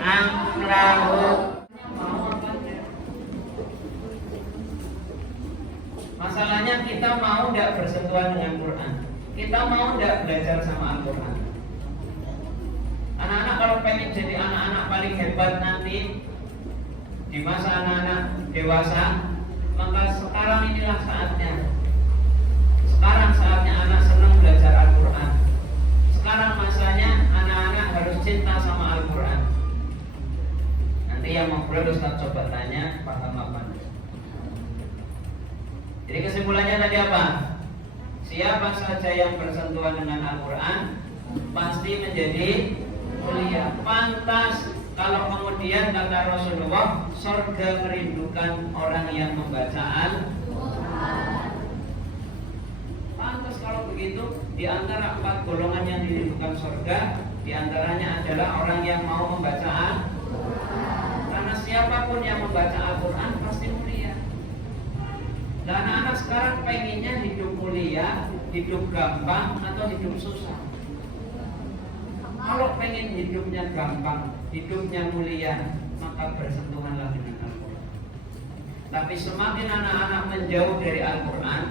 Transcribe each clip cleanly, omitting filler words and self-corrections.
amlahu. Masalahnya kita mau tidak bersentuhan dengan Quran. Kita mau tidak belajar sama Al-Quran. Anak-anak kalau pengen jadi anak-anak paling hebat nanti di masa anak-anak dewasa, maka sekarang inilah saatnya. Sekarang saatnya anak senang belajar Al-Quran. Sekarang masanya anak-anak harus cinta sama Al-Quran. Nanti yang mau belajar Ustaz coba tanya paham apa. Jadi kesimpulannya tadi apa? Siapa saja yang bersentuhan dengan Al-Quran pasti menjadi mulia. Pantas kalau kemudian kata Rasulullah, surga merindukan orang yang membaca Al-Quran. Pantas kalau begitu, di antara 4 golongan yang dirindukan surga, di antaranya adalah orang yang mau membaca Al-Quran. Karena siapapun yang membaca Al-Quran pasti mulia. Dan anak-anak sekarang pengennya hidup mulia, hidup gampang, atau hidup susah. Kalau pengen hidupnya gampang, hidupnya mulia, maka bersentuhanlah dengan Al-Quran. Tapi semakin anak-anak menjauh dari Al-Quran,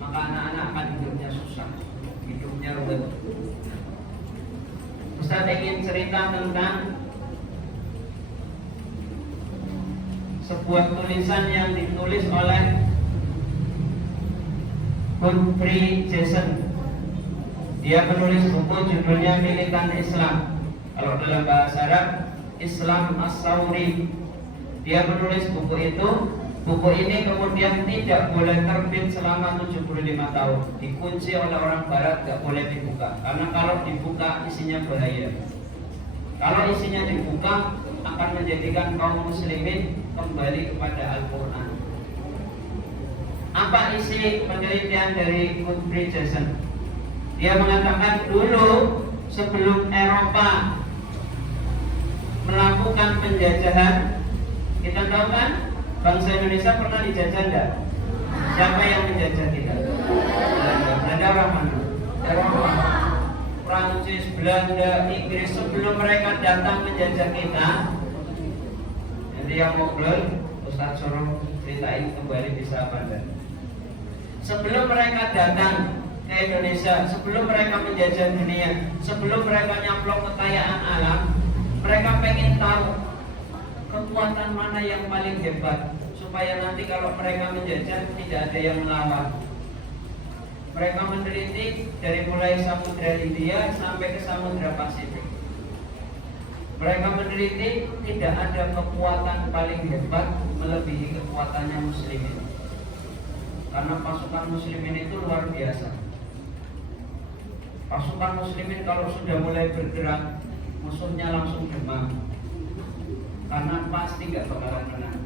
maka anak-anak akan hidupnya susah, hidupnya rumit. Ustaz ingin cerita tentang sebuah tulisan yang ditulis oleh Humphrey Jason. Dia menulis buku judulnya Militan Islam. Kalau dalam bahasa Arab, Islam As-Sawri. Dia menulis buku itu. Buku ini kemudian tidak boleh terbit selama 75 tahun. Dikunci oleh orang Barat, tidak boleh dibuka. Karena kalau dibuka isinya bahaya. Kalau isinya dibuka akan menjadikan kaum muslimin kembali kepada Al-Quran. Apa isi penelitian dari Humphrey Jason? Dia mengatakan dulu sebelum Eropa melakukan penjajahan, kita tahu kan bangsa Indonesia pernah dijajah enggak? Siapa yang menjajah kita? Belanda orang mana? Eropa, Prancis, Belanda, Inggris. Sebelum mereka datang menjajah kita, jadi yang mau belajar, Ustaz suruh ceritain kembali bisa Anda. Sebelum mereka datang ke Indonesia, sebelum mereka menjajah dunia, sebelum mereka nyamplok kekayaan alam, mereka pengen tahu kekuatan mana yang paling hebat, supaya nanti kalau mereka menjajah tidak ada yang melawan. Mereka meneliti dari mulai Samudra Hindia sampai ke Samudra Pasifik. Mereka meneliti tidak ada kekuatan paling hebat melebihi kekuatannya muslimin. Karena pasukan muslimin itu luar biasa. Pasukan muslimin kalau sudah mulai bergerak, musuhnya langsung demam. Karena pasti gak bakalan menang.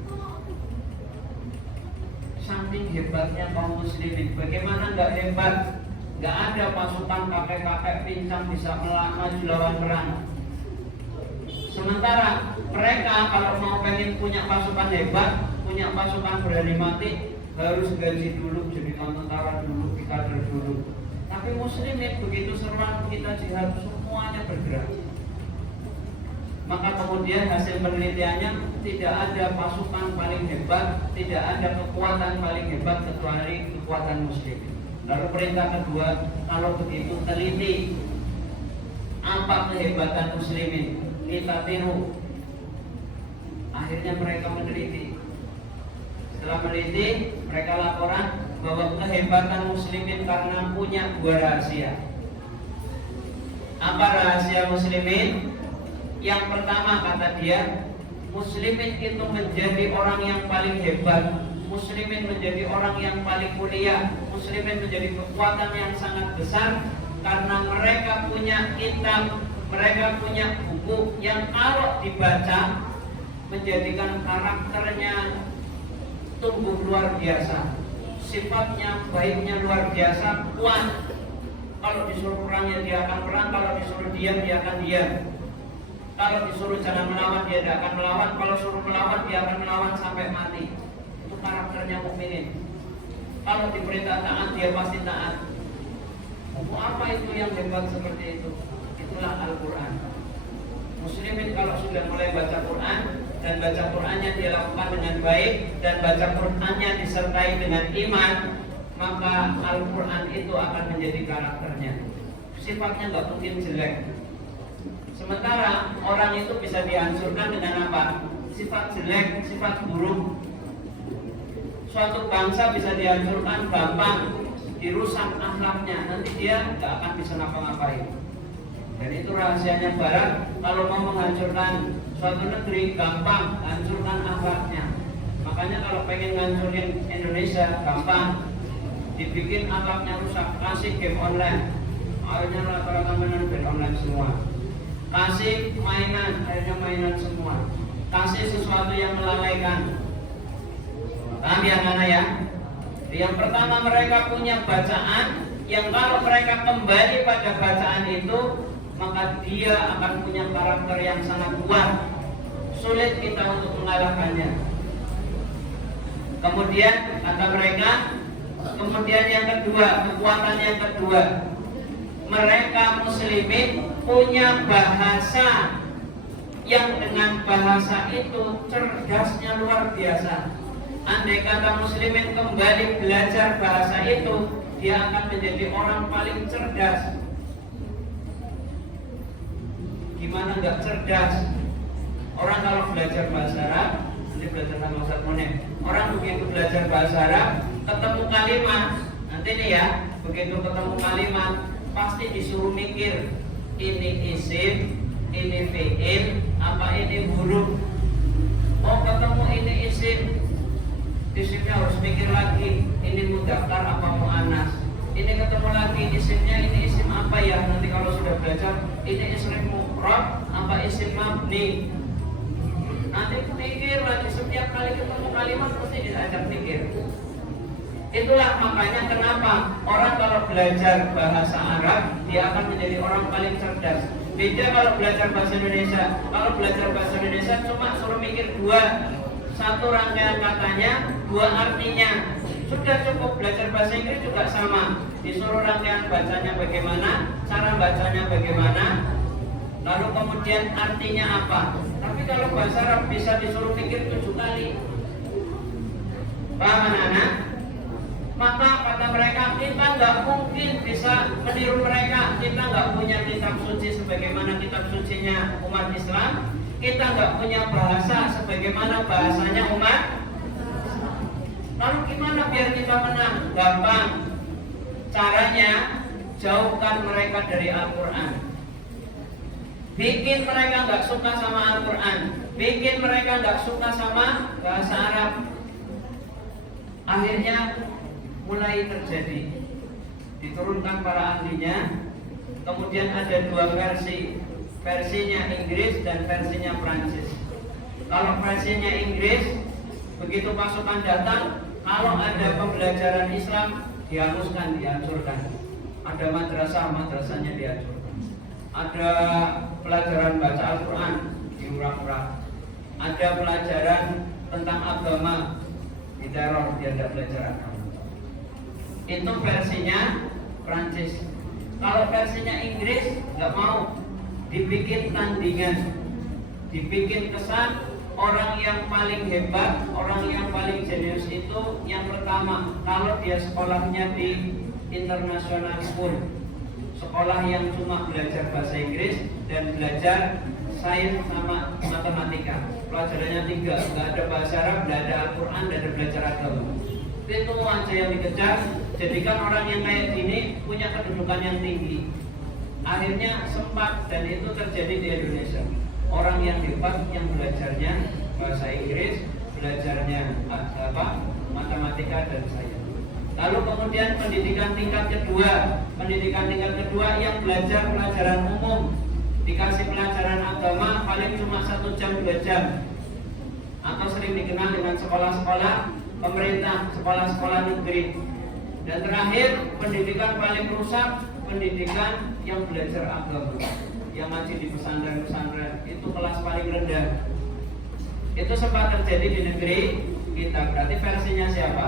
Saking hebatnya kaum muslimin. Bagaimana gak hebat? Gak ada pasukan kakek-kakek pincang bisa maju lawan perang. Sementara mereka kalau mau pengen punya pasukan hebat, punya pasukan berani mati, harus gaji dulu, jadi tentara dulu, kader dulu. Tapi muslimin begitu seruan kita jihad, semuanya bergerak. Maka kemudian hasil penelitiannya tidak ada pasukan paling hebat, tidak ada kekuatan paling hebat kecuali kekuatan muslimin. Lalu perintah kedua, kalau begitu teliti apa kehebatan muslimin, kita tiru. Akhirnya mereka meneliti. Setelah meneliti, mereka laporan bahwa kehebatan muslimin karena punya 2 rahasia. Apa rahasia muslimin? Yang pertama kata dia, muslimin itu menjadi orang yang paling hebat, muslimin menjadi orang yang paling mulia, muslimin menjadi kekuatan yang sangat besar karena mereka punya kitab, mereka punya buku yang kalau dibaca menjadikan karakternya tumbuh luar biasa, sifatnya baiknya luar biasa, kuat. Kalau disuruh perangnya dia akan perang, kalau disuruh diam dia akan diam. Kalau disuruh jangan melawan dia tidak akan melawan, kalau suruh melawan dia akan melawan sampai mati. Itu karakternya mukminin. Kalau diperintah taat dia pasti taat. Apa itu yang hebat seperti itu? Itulah Al-Quran. Muslimin kalau sudah sudah mulai baca Quran dan baca Qurannya dilakukan dengan baik dan baca Qurannya disertai dengan iman, maka Al-Quran itu akan menjadi karakternya. Sifatnya nggak mungkin jelek. Sementara orang itu bisa dihancurkan dengan apa? Sifat jelek, sifat buruk. Suatu bangsa bisa dihancurkan gampang, dirusak akhlaknya, nanti dia nggak akan bisa ngapa-ngapain. Dan itu rahasianya Barat, kalau mau menghancurkan suatu negeri gampang, hancurkan akhlaknya. Makanya kalau pengen ngancurin Indonesia gampang, dibikin akhlaknya rusak, kasih game online, akhirnya rata-rata mainan game online semua. Kasih mainan, akhirnya mainan semua. Kasih sesuatu yang melalaikan. Paham yang mana ya? Yang pertama, mereka punya bacaan yang kalau mereka kembali pada bacaan itu, maka dia akan punya karakter yang sangat kuat. Sulit kita untuk mengalahkannya. Kemudian kata mereka, kemudian yang kedua, kekuatan yang kedua, mereka muslimin punya bahasa yang dengan bahasa itu cerdasnya luar biasa. Andai kata muslimin kembali belajar bahasa itu, dia akan menjadi orang paling cerdas. Gimana nggak cerdas? Orang kalau belajar bahasa Arab, nanti belajar sama Ustaz Munir. Orang begitu belajar bahasa Arab, ketemu kalimat, nanti nih ya, begitu ketemu kalimat, pasti disuruh mikir, ini isim, ini fi'il, apa ini huruf. Oh, ketemu ini isim, isimnya harus mikir lagi, ini mudzakkar apa muannas. Ini ketemu lagi isimnya, ini isim apa ya? Nanti kalau sudah belajar, ini isim mufrad apa isim mabni. Nanti mikir lagi, setiap kali ketemu kalimat pasti diajak mikir. Itulah makanya kenapa orang kalau belajar bahasa Arab, dia akan menjadi orang paling cerdas. Beda kalau belajar bahasa Indonesia. Kalau belajar bahasa Indonesia cuma suruh mikir dua, satu rangkaian katanya, dua artinya. Sudah cukup. Belajar bahasa Inggris juga sama. Disuruh rangkaian bacanya bagaimana, cara bacanya bagaimana, lalu kemudian artinya apa. Tapi kalau bahasa Arab bisa disuruh mikir 7 kali. Paham anak-anak? Maka kata mereka, kita nggak mungkin bisa meniru mereka. Kita nggak punya kitab suci sebagaimana kitab sucinya umat Islam. Kita nggak punya bahasa sebagaimana bahasanya umat. Lalu gimana biar kita menang? Gampang. Caranya, jauhkan mereka dari Al-Quran. Bikin mereka nggak suka sama Al-Quran. Bikin mereka nggak suka sama bahasa Arab. Akhirnya mulai terjadi, diturunkan para ahlinya. Kemudian ada dua versi, versinya Inggris dan versinya Prancis. Kalau versinya Inggris, begitu pasukan datang, kalau ada pembelajaran Islam dihanguskan, dihancurkan. Ada madrasahnya dihancurkan. Ada pelajaran baca Al-Quran diurak-urak. Ada pelajaran tentang agama diteror, dia tidak belajar agama. Itu versinya Prancis. Kalau versinya Inggris nggak mau, dibikin tandingan, dibikin kesan orang yang paling hebat, orang yang paling jenius itu yang pertama, kalau dia sekolahnya di international school, sekolah yang cuma belajar bahasa Inggris dan belajar sains sama matematika, pelajarannya 3, nggak ada bahasa Arab, nggak ada Al-Quran, nggak ada belajar agama. Itu aja yang dikejar. Jadikan orang yang kayak gini punya kedudukan yang tinggi. Akhirnya sempat, dan itu terjadi di Indonesia. Orang yang hebat yang belajarnya bahasa Inggris, belajarnya matematika dan sains. Lalu kemudian pendidikan tingkat kedua yang belajar pelajaran umum, dikasih pelajaran agama paling cuma 1 jam 2 jam, atau sering dikenal dengan sekolah-sekolah pemerintah, sekolah-sekolah negeri. Dan terakhir, pendidikan paling rusak, pendidikan yang belajar agama, yang ngaji di pesantren-pesantren, itu kelas paling rendah. Itu sempat terjadi di negeri kita. Berarti versinya siapa?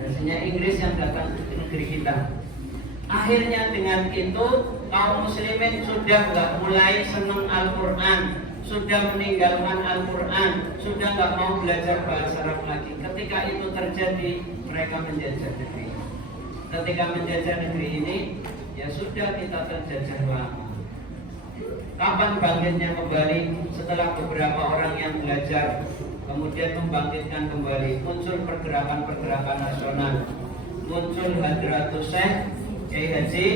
Versinya Inggris yang datang ke negeri kita. Akhirnya dengan itu kaum muslimin sudah nggak mulai seneng Al-Quran, sudah meninggalkan Al-Quran, sudah nggak mau belajar bahasa Arab lagi. Ketika itu terjadi, mereka menjajah negeri. Ketika menjajah negeri ini, ya sudah kita terjajah lama. Kapan bangkitnya kembali? Setelah beberapa orang yang belajar, kemudian membangkitkan kembali, muncul pergerakan-pergerakan nasional, muncul Hadratus Syekh Kiai Haji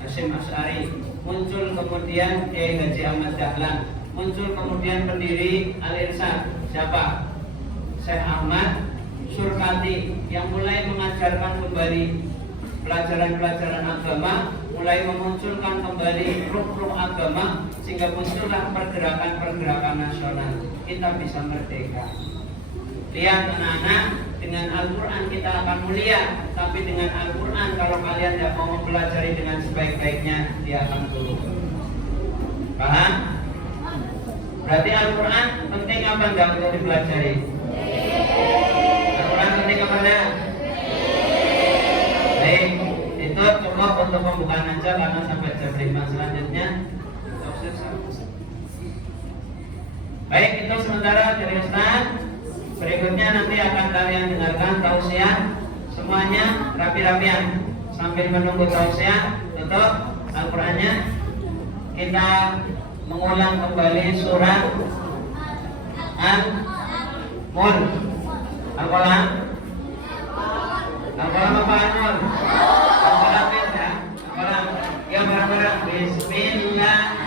Hasyim Asy'ari, muncul kemudian Kiai Haji Ahmad Dahlan, muncul kemudian pendiri Al-Irsyad, siapa? Syekh Ahmad Surkati, yang mulai mengajarkan kembali pelajaran-pelajaran agama, mulai memunculkan kembali ruh-ruh agama, sehingga muncullah pergerakan-pergerakan nasional. Kita bisa merdeka. Lihat anak-anak, dengan Al-Quran kita akan mulia, tapi dengan Al-Quran kalau kalian tidak mau mempelajari dengan sebaik-baiknya, dia akan turun. Paham? Berarti Al-Quran penting apa enggak untuk dipelajari? Al-Quran penting apa enggak? Baik, itu cukup untuk pembukaan aja karena sampai jam 5 selanjutnya. Baik, itu sementara dari Ustaz. Berikutnya nanti akan kalian dengarkan tausiah, semuanya rapi-rapian. Sambil menunggu tausiah, tutup Al-Qurannya. Kita mengulang kembali surat Al-Mulk. Al-Quran apa Al-Mulk? Al-Quran ya? Al-Quran. Ya bareng-bareng. Bismillah.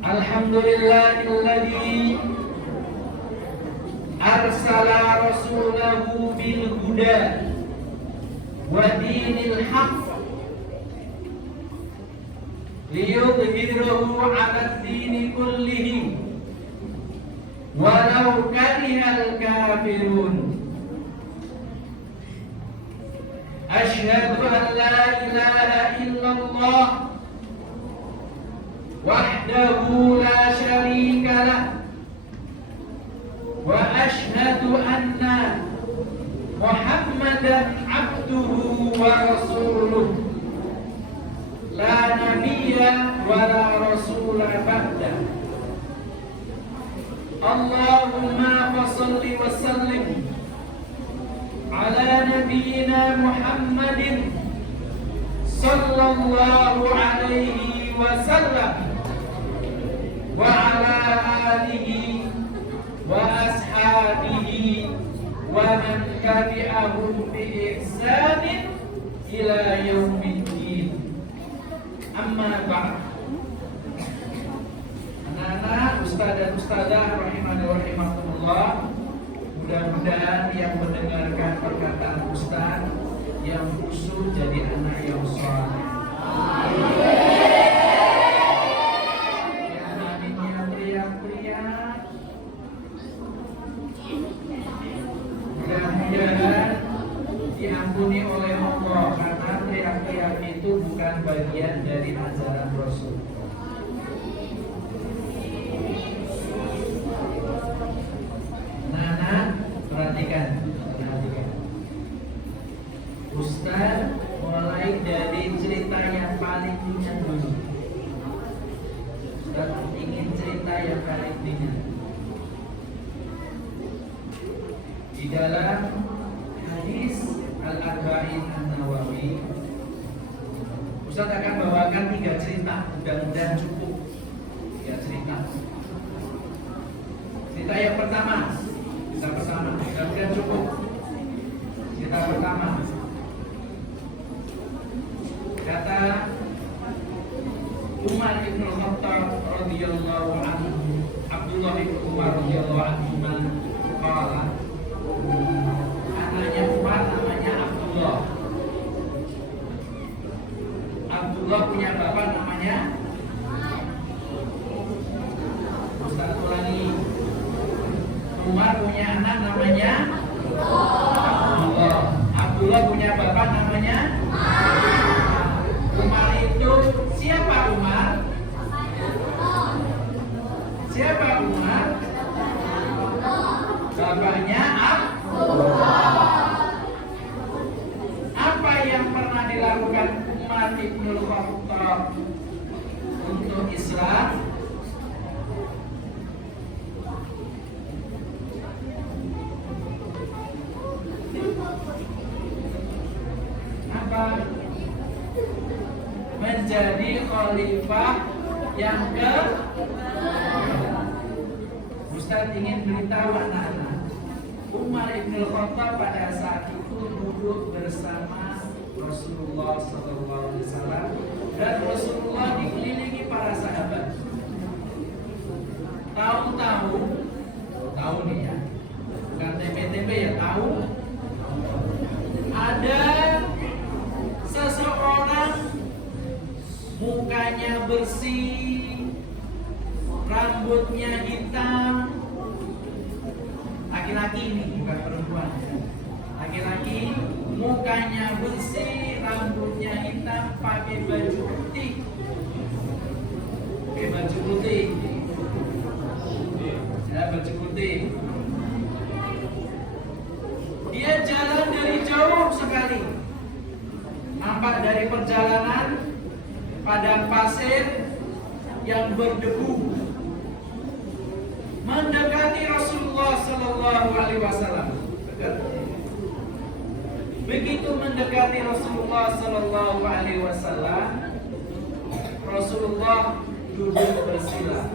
Alhamdulillahilladzi arsala rasulahu bil huda wa dinil haqq liyudhhirahu 'ala ad-dini kullihi walau karihal kafirun. Asyhadu an la ilaha illallah wahdahu la syarika lah wa asyhadu anna Muhammadan abduhu wa rasuluh la nabiyya wa la rasula ba'da. Allahumma fassalli wa sallim ala nabiyyina Muhammadin sallallahu alaihi wa wasallam wa ala alihi wa ashabihi wa man tabi'ahum bi ihsanin ila yaumiddin. Amma ba'd. Anak-anak, ustaz dan ustazah rahimani wa rahimakumullah, mudah-mudahan yang mendengarkan perkataan ustaz yang khusyuk jadi anak yang saleh. Yang aminnya teriak-teriak. Mudah-mudahan diampuni oleh Allah, karena teriak-teriak itu bukan bagian dari ajaran Rasul. Nah, perhatikan. Ustaz mulai dari cerita yang paling ringan dulu. Ustaz ingin cerita yang paling ringan. Di dalam hadis Al-Arba'in An-Nawawi, Ustaz akan bawakan 3 cerita, mudah-mudahan cukup 3 cerita. Cerita yang pertama, mudah-mudahan cukup. Cerita pertama, kata Umar bin Khattab radhiyallahu anhu, Abdullah bin Umar radhiyallahu anhu qala, anaknya Umar namanya Abdullah. Abdullah punya bapak namanya Ustaz ulangi. Umar punya anak namanya Abdullah. Abdullah punya bapak namanya Umar. Itu siapa Umar? Siapa Umar? Bapaknya Apa yang pernah dilakukan Umar bin Khattab untuk Islam? Apa? Menjadi khalifah yang ke. Ustaz ingin beritahu anak-anak, Umar bin Khattab pada saat itu duduk bersama Rasulullah SAW, dan Rasulullah dikelilingi para sahabat. Tahu nih ya, bukan tempe-tempe ya, tahu. Ada seseorang mukanya bersih, rambutnya hitam. Laki-laki ini, bukan perempuan. Laki-laki, mukanya bersih, rambutnya hitam, pakai baju putih. Ya, baju putih. Dia jalan dari jauh sekali. Nampak dari perjalanan padang pasir yang berdebu, mendekati Rasulullah Sallallahu Alaihi Wasallam. Begitu mendekati Rasulullah Sallallahu Alaihi Wasallam, Rasulullah duduk bersila.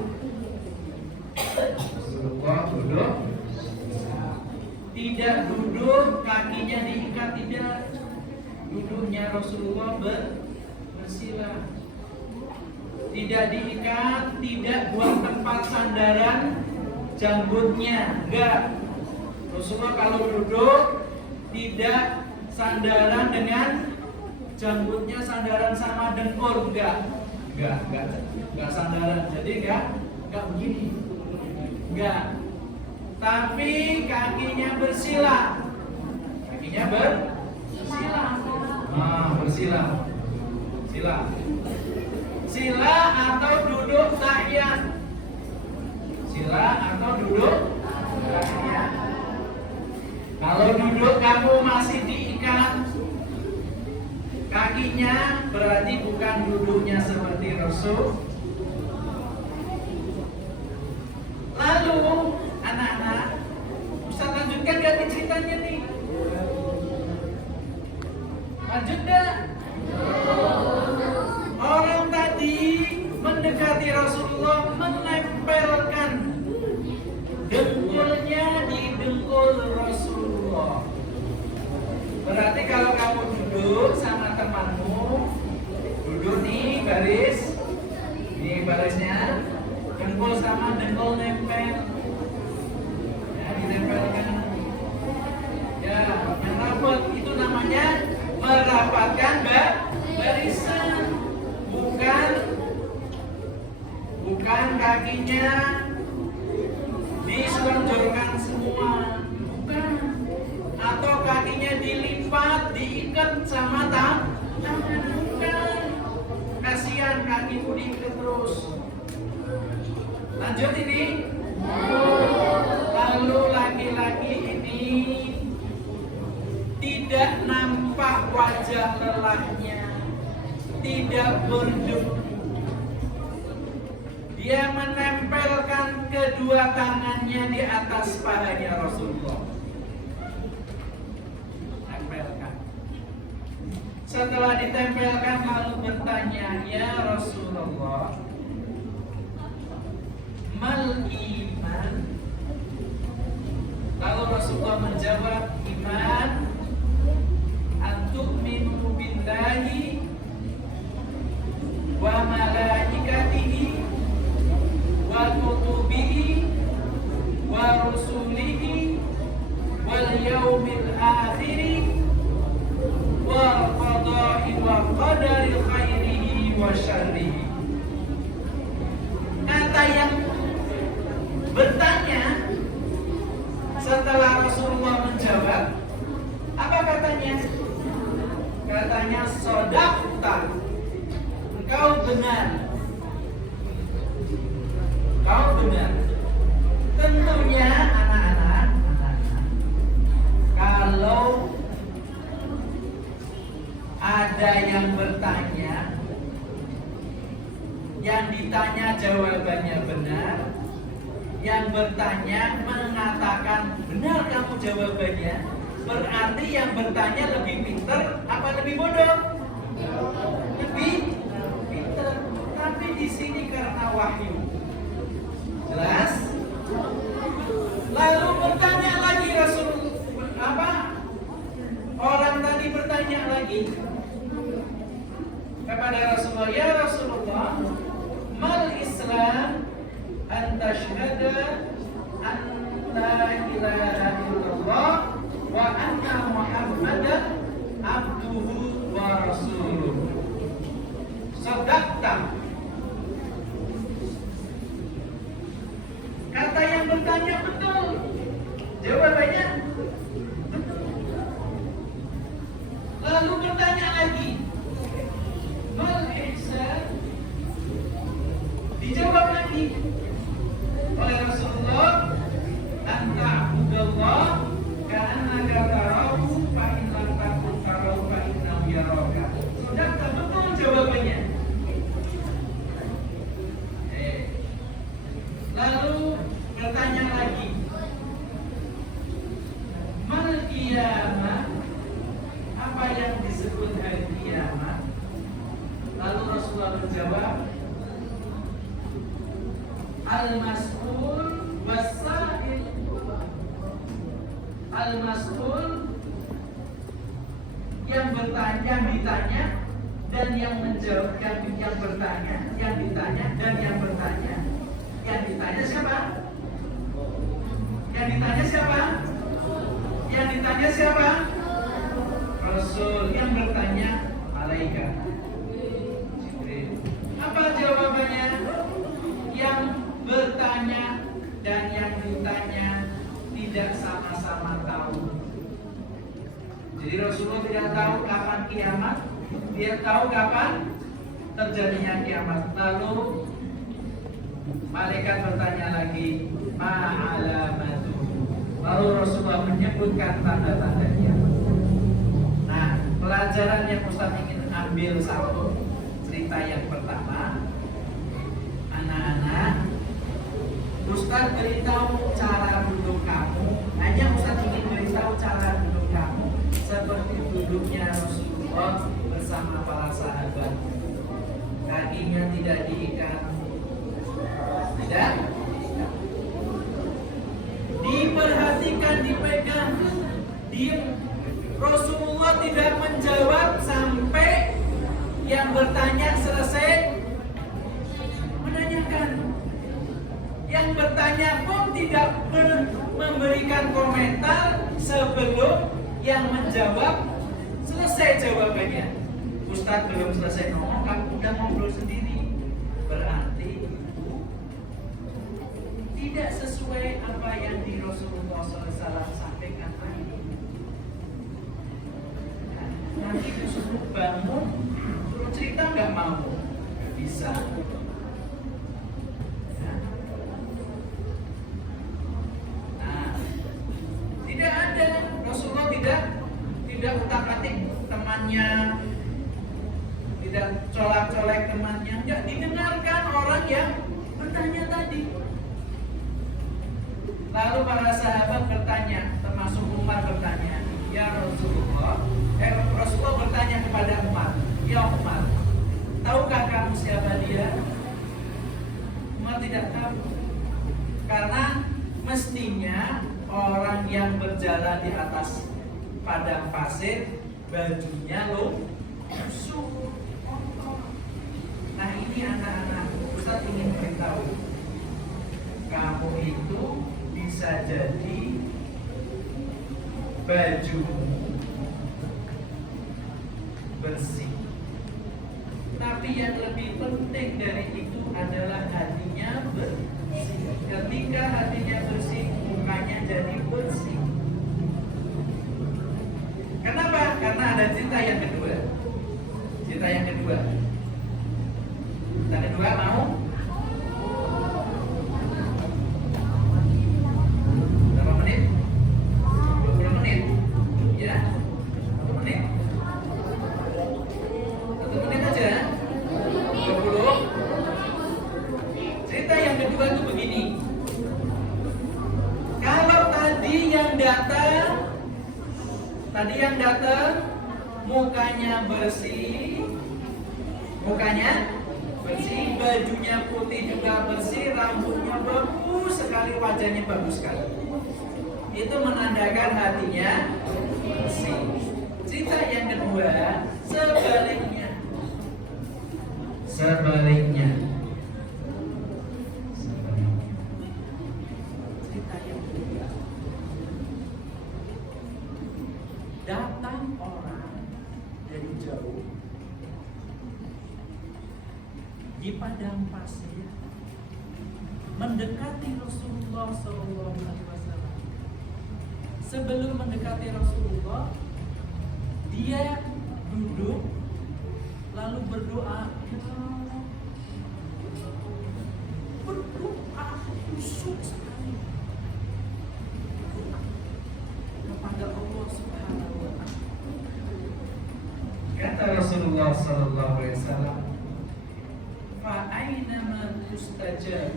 Rasulullah duduk, tidak duduk kakinya diikat, tidak. Duduknya Rasulullah bersila. Tidak diikat, tidak buat tempat sandaran janggutnya, enggak. Rasulullah kalau duduk tidak sandaran dengan janggutnya, sandaran sama dengkul, enggak sandaran. Jadi enggak begini, enggak. Tapi kakinya bersila, bersila. Sila atau duduk tahiyat. Kalau duduk kamu masih diikat kakinya, berarti bukan duduknya seperti Rasul. Lalu anak-anak, Ustaz lanjutkan ganti ceritanya nih. Lanjut dah. Orang tadi mendekati Rasulullah, menempelkan dengkulnya di dengkul Rasulullah. Berarti kalau kamu duduk sama temanmu, duduk nih baris, ini barisnya, dengkul sama dengkul nempel, ya ditempelkan, ya yang rapat itu namanya merapatkan barisan, bukan kakinya diselonjorkan semua, bukan, atau kakinya dilipat, diikat sama tangan, bukan. Kasihan kakimu diikat terus. Lanjut ini. Lalu laki-laki ini tidak nampak wajah lelahnya, tidak berdebu. Dia menempelkan kedua tangannya di atas pahanya Rasulullah. Tempelkan. Setelah ditempelkan lalu bertanya, ya Rasulullah, mal iman? Lalu Rasulullah menjawab, iman antu'minu billahi wa malaikatihi wa kutubihi wa rusulihi wal yaumil akhiri wal qada'i wa qadari khairihi wa syarrihi. Kata yang bertanya setelah Rasulullah menjawab, apa katanya? Katanya, sodaqta, engkau benar. Kau benar. Tentunya anak-anak, kalau ada yang bertanya, yang ditanya jawabannya benar, yang bertanya mengatakan benar kamu jawabannya, berarti yang bertanya lebih pintar apa lebih bodoh? Lebih pintar. Tapi di sini karena wahyu. Jelas? Lalu bertanya lagi Rasulullah, apa? Orang tadi bertanya lagi kepada Rasulullah, ya Rasulullah, mal Islam an tashhada an la ilaha illallah wa anna Muhammadan abduhu wa rasuluh. Sadaqta. Kata yang bertanya betul. Jawabannya betul. Lalu bertanya lagi, mal ihsan? Dijawab lagi oleh Rasulullah, an ta'budallah ka'annaka tarahu fa in lam takun tarahu fa innahu yaraka. Sudah betul jawabannya. Lalu bertanya lagi, mal qiyamah? Apa yang disebut hari kiamat? Lalu Rasulullah menjawab, al-mas'ul was-sa'il. Al-mas'ul yang bertanya, yang ditanya, dan yang menjawab, yang bertanya, yang ditanya, dan yang bertanya. Yang ditanya siapa? Yang ditanya siapa? Yang ditanya siapa? Rasul. Yang bertanya malaikat Jibril. Apa jawabannya? Yang bertanya dan yang ditanya tidak sama-sama tahu. Jadi Rasulullah tidak tahu kapan kiamat, dia tahu kapan terjadinya kiamat. Lalu malaikat bertanya lagi, ma'alamatu. Lalu Rasulullah menyebutkan tanda-tanda kiamat. Nah, pelajaran yang Ustaz ingin ambil satu cerita yang pertama, anak-anak, Ustaz beritahu cara duduk kamu. Hanya Ustaz ingin beritahu cara duduk kamu seperti duduknya Rasulullah bersama para sahabat. Kakinya tidak diikat, diem. Rasulullah tidak menjawab sampai yang bertanya selesai menanyakan. Yang bertanya pun tidak memberikan komentar sebelum yang menjawab selesai jawabannya. Ustadz belum selesai ngomong, kamu udah ngobrol sendiri. Berarti tidak sesuai apa yang di Rasulullah SAW sampaikan tadi. Nanti disuruh bangun, suruh cerita nggak mau, nggak bisa. Nah, tidak ada. Rasulullah tidak utak-atik temannya, tidak colak-colek temannya, nggak didengarkan orang yang bertanya tadi. Lalu para sahabat bertanya, termasuk Umar bertanya, ya Rasulullah. Rasulullah bertanya kepada Umar, ya Umar, tahukah kamu siapa dia? Umar tidak tahu, karena mestinya orang yang berjalan di atas padang pasir bajunya lusuh. Nah ini anak-anak, Ustaz ingin beritahu, kamu itu bisa jadi baju bersih, tapi yang lebih penting dari itu adalah hatinya bersih. Ketika hatinya bersih, mukanya jadi bersih. Kenapa? Karena ada cerita yang kedua. Cerita yang kedua. Cerita kedua mau? Berapa menit? 20 menit. Ya? 1 menit? 1 menit aja? 20? Cerita yang kedua itu begini. Kalau tadi yang datang mukanya bersih, bajunya putih juga bersih, rambutnya bagus sekali, wajahnya bagus sekali. Itu menandakan hatinya bersih. Cerita yang kedua sebaliknya. Cerita yang kedua, datang orang dari jauh di padang pasir mendekati Rasulullah SAW. Sebelum mendekati Rasulullah, dia duduk lalu berdoa. Berdoa khusyuk sekali kepada Allah Subhanahu wa Ta'ala. Kata Rasulullah SAW, fa'ainama tustajab,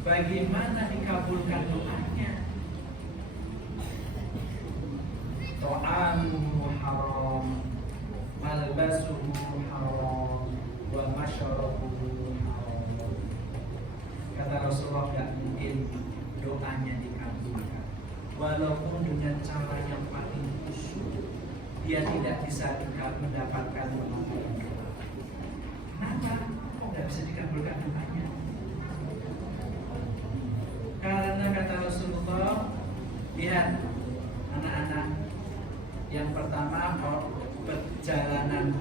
bagaimana dikabulkan doanya? Ta'amuhu haram, malbasuhu haram, wa masyarabuhu haram. Kata Rasulullah, tidak mungkin doanya dikabulkan walaupun dengan cara yang paling khusyuk, dia tidak bisa mendapatkan pengampunan. Kenapa? Kok nggak bisa dikabulkan doanya? Karena kata Rasulullah, lihat anak-anak, yang pertama perjalanan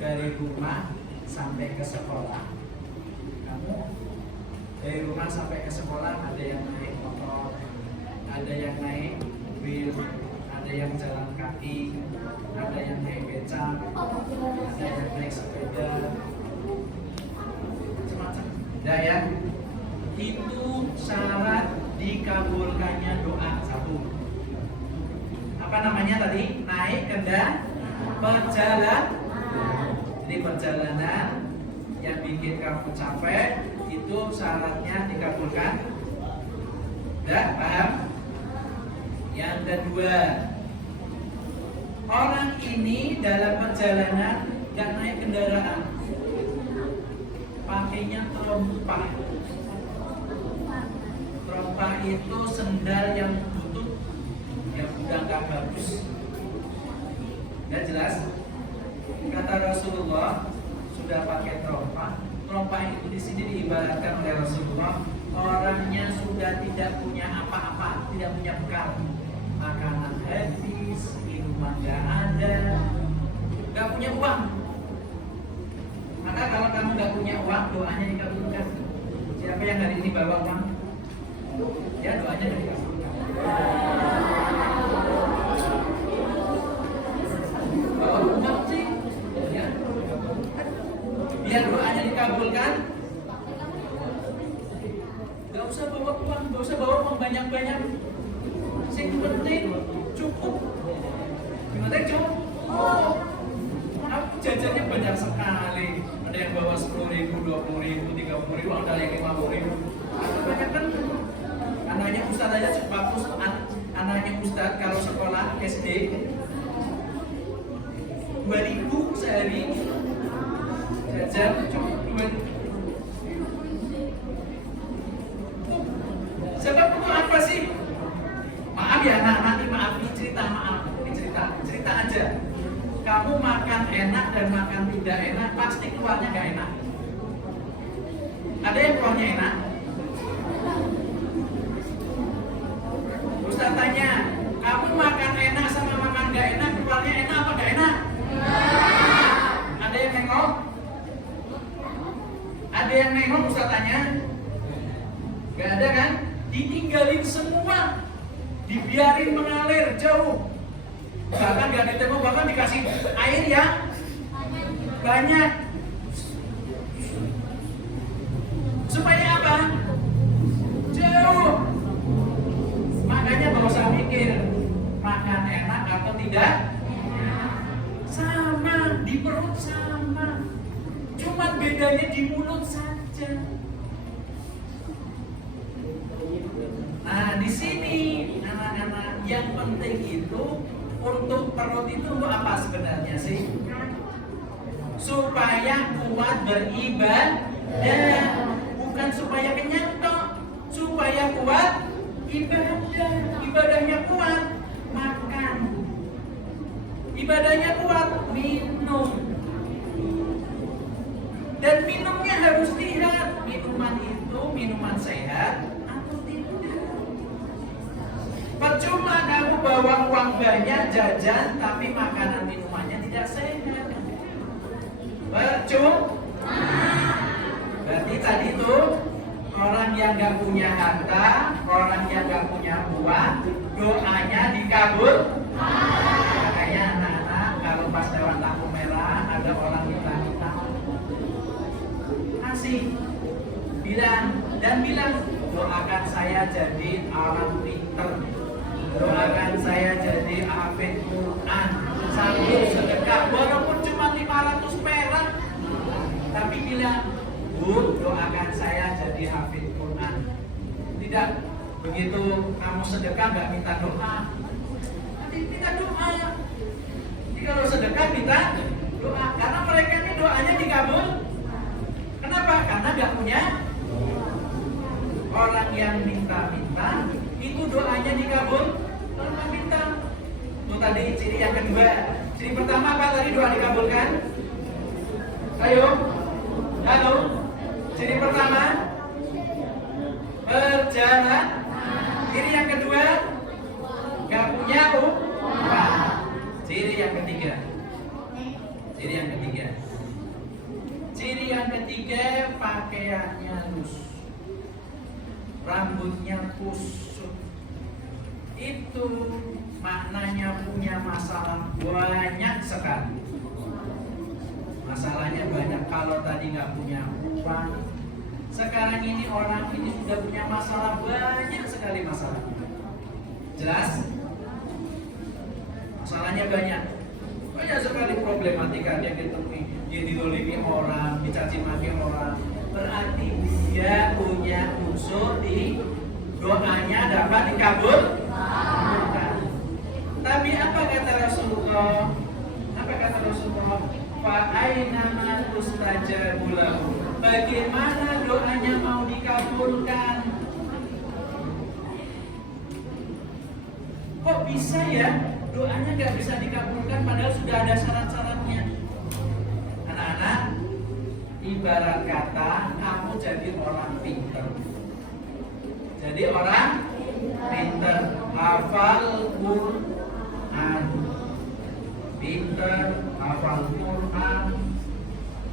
dari rumah sampai ke sekolah. Kamu dari rumah sampai ke sekolah, ada yang naik motor, ada yang naik mobil, ada yang jalan kaki, ada yang naik becak, ada yang naik sepeda, macam-macam. Nah ya, itu syarat dikabulkannya doa. Satu, apa namanya tadi? Naik kendaraan, perjalanan. Jadi perjalanan yang bikin kamu capek itu syaratnya dikabulkan. Udah paham? Yang kedua, orang ini dalam perjalanan gak naik kendaraan, pakainya terompah. Terompah itu sendal yang butut, yang udah gak Udah jelas? Kata Rasulullah sudah pakai trompa. Trompa itu di sini diibaratkan oleh Rasulullah, orangnya sudah tidak punya apa-apa, tidak punya bekal. Makanan habis, minuman gak ada, gak punya uang. Maka kalau kamu gak punya uang, doanya dikabulkan. Siapa yang hari ini bawa uang? Ya, doanya dikabulkan. Bawa uang sih, ya. Biar doanya dikabulkan. Gak usah bawa uang, gak usah bawa uang banyak-banyak. Yang penting cukup. Yang penting cukup. Aku jajannya banyak sekali. Ada yang bawa 10.000, 20.000, 30.000, ada yang 50.000. Banyak kan? Anaknya Ustadz aja bagus. Anaknya Ustadz kalau sekolah SD 2.000 sehari. Jajan cukup 2.000. Sebab untuk apa sih? Maaf ya anak-anak, maaf ini cerita, cerita aja. Kamu makan enak dan makan tidak enak, pasti keluarnya gak enak. Ada yang keluarnya enak? Ustaz tanya, kamu makan enak sama makan gak enak, keluarnya enak apa gak enak? Ada yang nengok? Ada yang nengok Ustaz tanya? Gak ada kan? Ditinggalin semua, dibiarin mengalir jauh, bahkan gak ditembak, bahkan dikasih air yang banyak. Supaya apa? Jauh. Makanya gak usah mikir makan enak atau tidak, sama di perut sama, cuman bedanya di mulut saja. Nah, di sini anak-anak, yang penting itu untuk perut itu untuk apa sebenarnya sih? Supaya kuat beribadah, bukan supaya kenyang toh, supaya kuat ibadah. Ibadahnya kuat, makan. Ibadahnya kuat, minum. Dan minumnya harus lihat, minuman itu minuman sehat atau tidak. Percuma kamu bawa uang banyak jajan tapi makanan minumannya tidak sehat. Percuma. Berarti tadi tuh orang yang gak punya harta, orang yang gak punya uang, doanya dikabul. Makanya anak-anak kalau pas lewat lampu merah ada orang minta-minta, kasih, bilang doakan saya jadi orang pinter, doakan saya jadi hafid Quran, sambil sedekah walaupun cuma 500 perak, tapi bilang, Bu, doakan saya jadi hafid Quran. Tidak begitu kamu sedekah nggak minta doa, nanti minta doa. Jadi kalau sedekah minta doa, karena mereka ini doanya dikabul. Kenapa? Karena nggak punya. Orang yang minta-minta itu doanya dikabul tanpa minta. Itu tadi ciri yang kedua. Ciri pertama apa tadi doa dikabulkan? Ayo, halo. Ciri pertama berjalan. Ciri yang kedua nggak punya uang. Ciri yang ketiga. Ciri yang ketiga pakaiannya lusuh, rambutnya kusut. Itu maknanya punya masalah banyak sekali. Masalahnya banyak. Kalau tadi nggak punya uang, sekarang ini orang ini sudah punya masalah banyak sekali masalah. Jelas? Masalahnya banyak sekali problematika dia ditemui, dia didolimi orang, dicaci maki orang. Berarti dia punya unsur di doanya dapat dikabul. Tapi apa kata Rasulullah? Fa'aina ma tustajabu lahu. Bagaimana doanya mau dikabulkan? Kok bisa ya? doanya nggak bisa dikabulkan padahal sudah ada syarat-syaratnya. Anak-anak, ibarat kata kamu jadi orang pinter. Jadi orang pinter, hafal Quran, pinter, hafal Quran,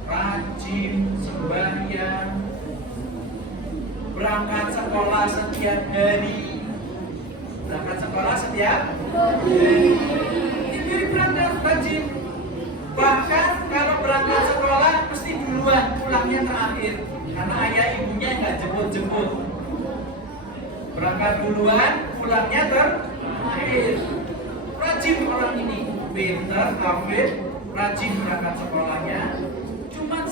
rajin sembahyang, berangkat sekolah setiap hari. Berangkat sekolah setiap hari. Ini berangkat rajin. Bahkan kalau berangkat sekolah mesti duluan, pulangnya terakhir. Karena ayah ibunya nggak jemput-jemput. Berangkat duluan, pulangnya terakhir. Rajin orang ini, pintar, hafid, rajin berangkat sekolahnya. Cuman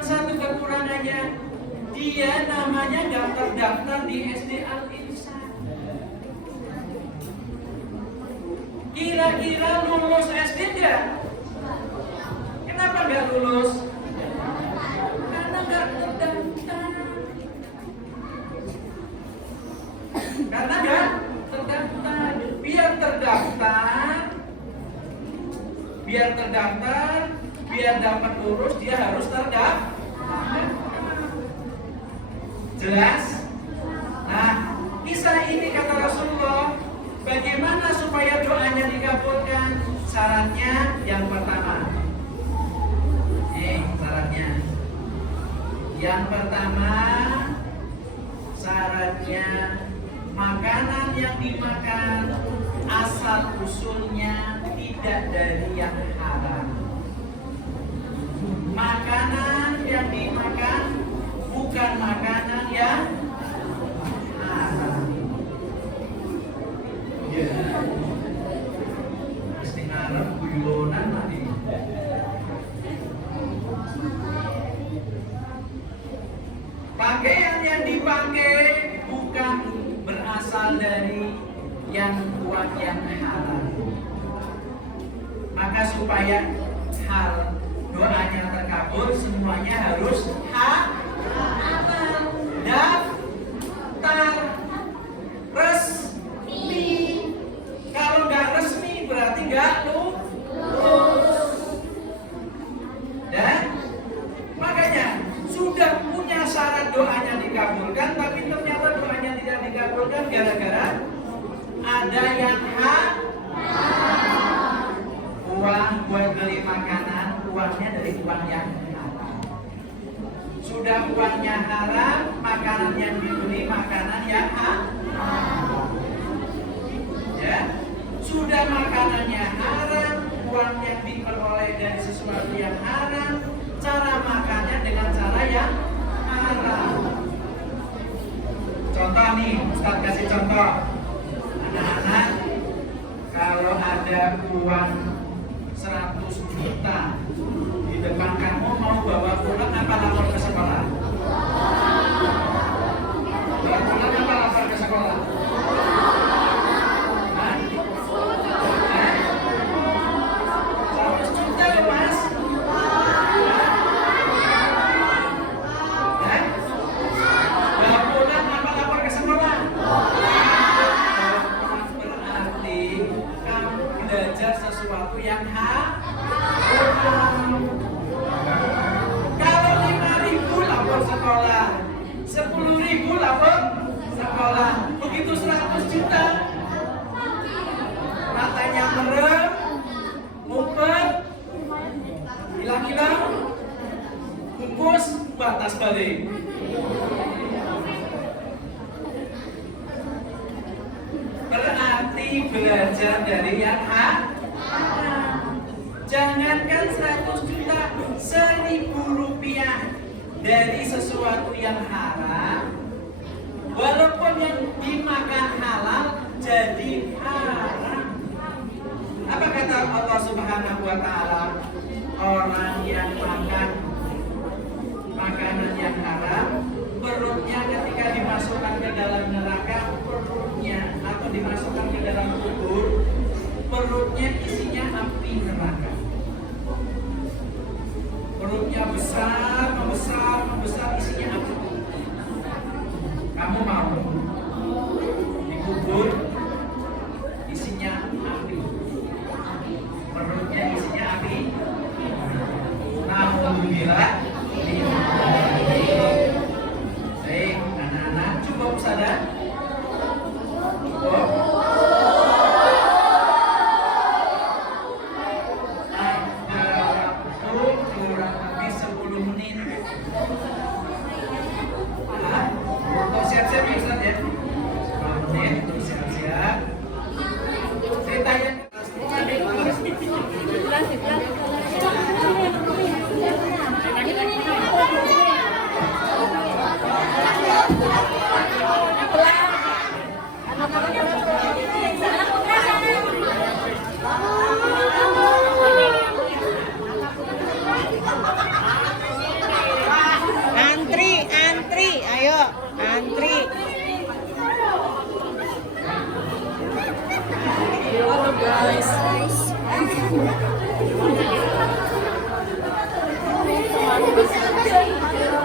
satu kekurangannya. Dia namanya daftar di SD Al-Ihsan. Kira-kira lulus SD nggak? Kenapa nggak lulus? Karena nggak terdaftar. Biar dapat lulus dia harus terdaftar. Jelas? Nah, kisah ini kata Rasulullah, bagaimana supaya doanya dikabulkan? Syaratnya yang pertama. Syaratnya. Yang pertama, syaratnya makanan yang dimakan asal usulnya tidak dari yang haram. Makanan yang dimakan bukan makanan yang haram. Ya. Mesti ngarep guyonan nanti. Pakaian yang dipakai bukan berasal dari yang uang yang halal. Maka supaya hal doanya terkabul semuanya harus halal, daftar, resmi. Kalau nggak resmi berarti nggak lulus. Dan makanya sudah punya syarat doanya dikabulkan, tapi ternyata doanya tidak dikabulkan gara-gara ada yang uang buat beli makanan, uangnya dari uang yang haram. Sudah uangnya haram, makanan yang dibeli makanan yang haram. Ya, sudah makanannya haram, uang yang diperoleh dari sesuatu yang haram, cara makannya dengan cara yang haram. Contoh nih, Ustaz kasih contoh. Anak-anak, kalau ada uang 100 juta di depan kamu, mau bawa pulang apa lapor ke sekolah? Bawa pulang apa lapor ke sekolah? 100 juta loh mas. Bawa pulang apa lapor ke sekolah? Berarti kamu belajar sesuatu yang kalau 5.000 lapor sekolah, 10.000 lapor sekolah, begitu 100 juta matanya merem, ngumpet, hilang-hilang, bungkus, batas balik. Berarti belajar dari yang jangankan 100 juta, 1.000 rupiah dari sesuatu yang haram, walaupun yang dimakan halal jadi haram. Apa kata Allah Subhanahu wa Ta'ala? Orang yang makan makanan yang haram, perutnya ketika dimasukkan ke dalam neraka, perutnya atau dimasukkan ke dalam kubur, perutnya isinya api neraka. Perutnya besar, membesar, isinya api. Kamu mau Alhamdulillah. Baik, anak-anak cukup sadar? Cukup? Kurang lebih 10 menit. Untuk siap-siap ya Ustaz ya. 10 menit untuk siap-siap. Saya tanya Anak